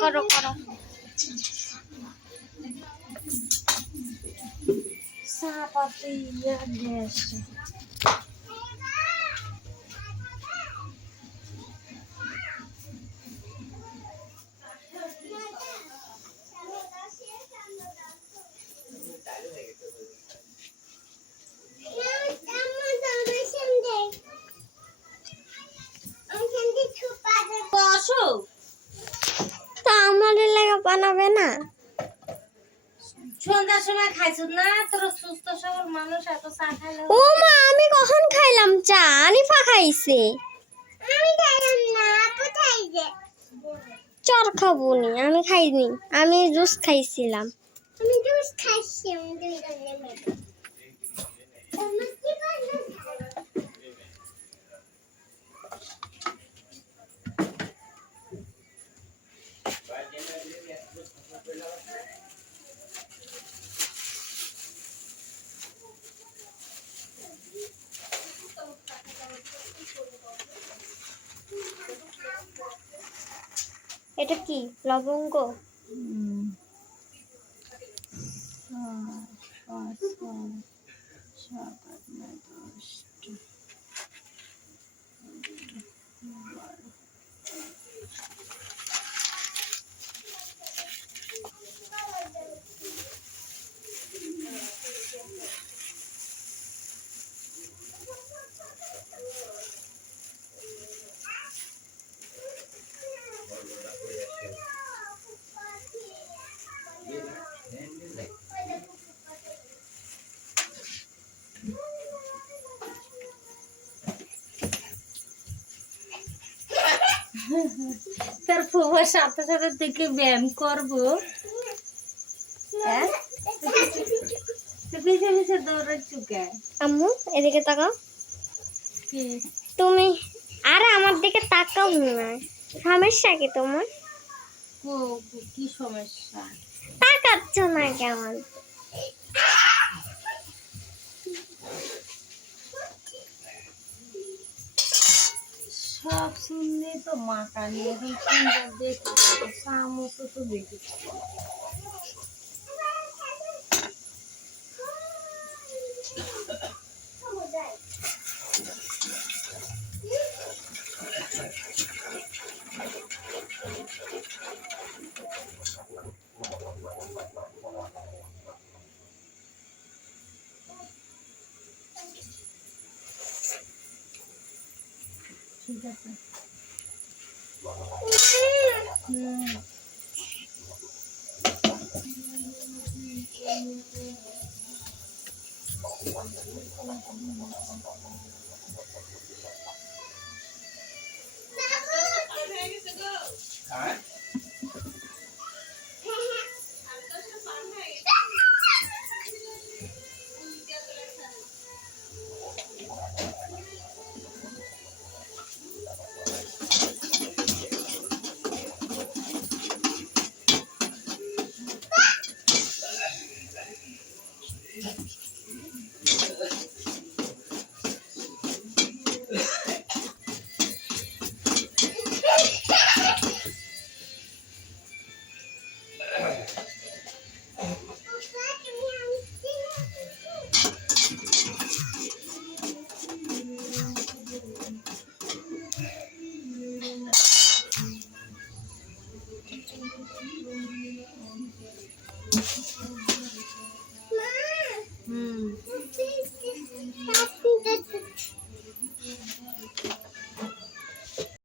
করো করো চাপাতি গ্যাস তো আমার লাগা বানাবে না সন্ধ্যার সময় খাইছ না তোর সুস্থ সবল মানুষ এত চা খাইলো ও মা আমি কখন খাইলাম চা আনিফা খাইছে আমি খাইলাম না আপু খাইছে চর খাবো নি আমি খাইনি আমি জুস খাইছিলাম আমি জুস খাইছি আমি দুই জনে মিলে তোমার কি বলছো এটা কি লবঙ্গ তোর ফুফার সাথে সাথে থেকে ব্যায়াম করবো হ্যাঁ পিছে পিছে দৌড়াচ্ছু কে আম্মু এদিকে তাকাও কি তুমি আরে আমার দিকে তাকাও না সমস্যা কি তোমার কি সমস্যা তাকাচ্ছ না কেমন সব শুনলে তো মাথা নিয়ে এখন সুন্দর দেখি চামচ তো দেখি ঠিক আছে